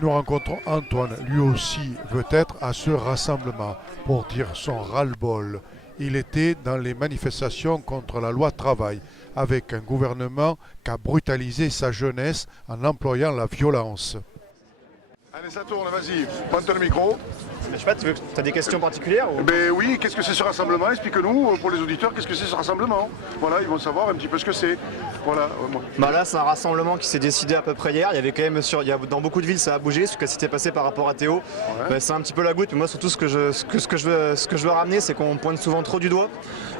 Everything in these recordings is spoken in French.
Nous rencontrons Antoine, lui aussi veut être à ce rassemblement pour dire son ras-le-bol. Il était dans les manifestations contre la loi travail, avec un gouvernement qui a brutalisé sa jeunesse en employant la violence. Allez, ça tourne, vas-y, prends-toi le micro. Je sais pas, tu as des questions particulières ou... Ben oui, qu'est-ce que c'est ce rassemblement? Explique-nous, pour les auditeurs, qu'est-ce que c'est ce rassemblement? Voilà, ils vont savoir un petit peu ce que c'est. Voilà. Bah là, c'est un rassemblement qui s'est décidé à peu près hier. Il y avait quand même dans beaucoup de villes, ça a bougé, ce qui s'était passé par rapport à Théo. Ouais. C'est un petit peu la goutte, mais moi surtout ce que je veux ramener, c'est qu'on pointe souvent trop du doigt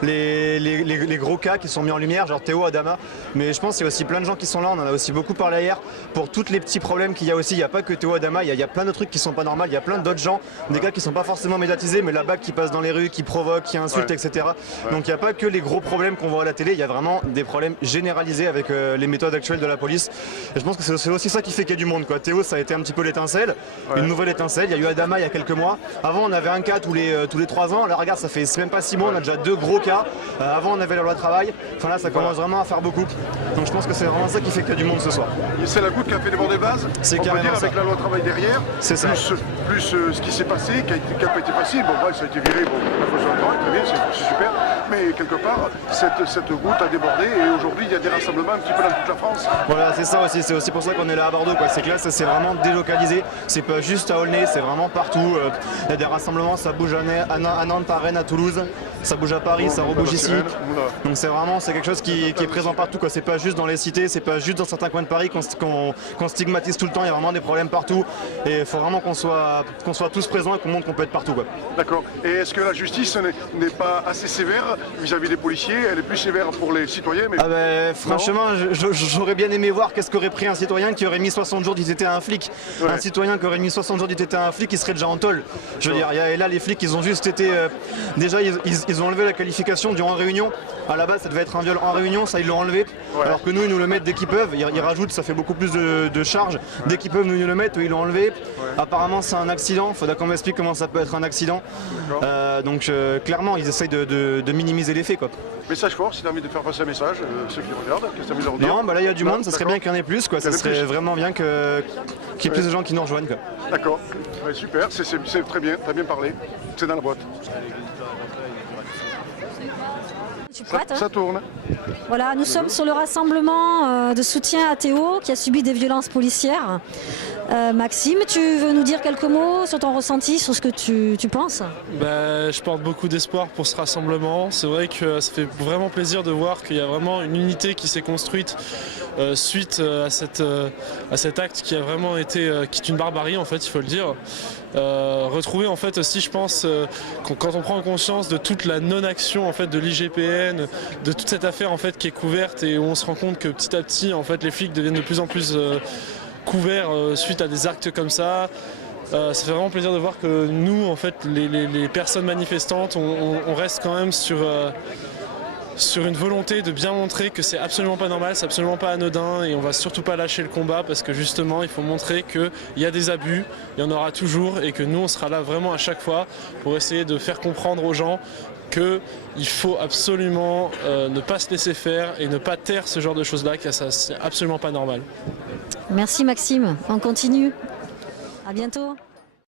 les gros cas qui sont mis en lumière, genre Théo, Adama. Mais je pense qu'il y a aussi plein de gens qui sont là, on en a aussi beaucoup parlé hier, pour tous les petits problèmes qu'il y a aussi. Il n'y a pas que Théo, Adama, il y a plein de trucs qui sont pas normaux, il y a plein d'autres gens, des gars qui sont pas forcément médiatisés, mais là-bas qui passent dans les rues, qui provoquent, qui insultent, etc. Donc il n'y a pas que les gros problèmes qu'on voit à la télé, il y a vraiment des problèmes généralisés avec les méthodes actuelles de la police. Et je pense que c'est aussi ça qui fait qu'il y a du monde, quoi. Théo, ça a été un petit peu l'étincelle, une nouvelle étincelle. Il y a eu Adama il y a quelques mois. Avant, on avait un cas tous les 3 ans. Là, regarde, ça fait même pas 6 mois, on a déjà 2 gros cas. Avant, on avait la loi travail. Enfin là, ça commence vraiment à faire beaucoup. Donc je pense que c'est vraiment ça qui fait qu'il y a du monde ce soir. C'est la goutte qui a fait déborder le vase. C'est on peut dire ça. Avec la loi travail derrière. C'est ça. Plus ce qui s'est passé, qui n'a pas été facile. Bon, bref, ça a été viré. Bon, la fois sur le travail, très bien, c'est super. Mais quelque part, cette goutte a débordé et aujourd'hui, il y a des rassemblements un petit peu dans toute la France. Voilà, c'est ça aussi. C'est aussi pour ça qu'on est là à Bordeaux, quoi. C'est que là, ça s'est vraiment délocalisé. C'est pas juste à Aulnay, c'est vraiment partout. Il y a des rassemblements, ça bouge à Nantes, à Rennes, à Toulouse. Ça bouge à Paris, ça rebouge ici. Donc c'est quelque chose qui est présent partout, quoi. C'est pas juste dans les cités, c'est pas juste dans certains coins de Paris qu'on stigmatise tout le temps. Il y a vraiment des problèmes partout. Et il faut vraiment qu'on soit tous présents et qu'on montre qu'on peut être partout, quoi. D'accord. Et est-ce que la justice n'est pas assez sévère vis-à-vis des policiers? Elle est plus sévère pour les citoyens, mais... Ah ben, franchement, j'aurais bien aimé voir qu'est-ce qu'aurait pris un citoyen qui aurait mis 60 jours d'ITT à un flic. Un citoyen qui aurait mis 60 jours d'ITT à un flic, il serait déjà en tôle. Je veux dire, et là, les flics, ils ont juste été... déjà, ils ont enlevé la qualification du en réunion. À la base, ça devait être un viol en réunion, ça, ils l'ont enlevé. Alors que nous, ils nous le mettent dès qu'ils peuvent. Ils rajoutent, ça fait beaucoup plus de charges. Dès qu'ils peuvent, nous, ils le mettent, ils l'ont enlevé. Apparemment, c'est un accident. Faudra qu'on m'explique comment ça peut être un accident. Donc, clairement, ils essayent de minimiser les faits, quoi. Message fort, si tu as envie de faire passer un message, ceux qui regardent, qu'est-ce que tu as envie de leur dire? Non, bah là il y a du monde, ça serait bien qu'il y en ait plus, quoi. Ça serait vraiment bien qu'il y ait plus de gens qui nous rejoignent, quoi. D'accord, super, c'est très bien, tu as bien parlé, c'est dans la boîte. Ça tourne. Voilà, nous sommes sur le rassemblement de soutien à Théo qui a subi des violences policières. Maxime, tu veux nous dire quelques mots sur ton ressenti, sur ce que tu penses? Je porte beaucoup d'espoir pour ce rassemblement. C'est vrai que ça fait vraiment plaisir de voir qu'il y a vraiment une unité qui s'est construite suite à cet acte qui a vraiment été qui est une barbarie, en fait, il faut le dire. Retrouver en fait aussi, je pense, quand on prend conscience de toute la non-action en fait de l'IGPN, de toute cette affaire en fait qui est couverte et où on se rend compte que petit à petit en fait les flics deviennent de plus en plus couverts suite à des actes comme ça. Ça fait vraiment plaisir de voir que nous, en fait, les personnes manifestantes, on reste quand même sur une volonté de bien montrer que c'est absolument pas normal, c'est absolument pas anodin et on va surtout pas lâcher le combat parce que justement il faut montrer qu'il y a des abus, il y en aura toujours et que nous on sera là vraiment à chaque fois pour essayer de faire comprendre aux gens qu'il faut absolument ne pas se laisser faire et ne pas taire ce genre de choses-là, car ça c'est absolument pas normal. Merci Maxime, on continue. À bientôt.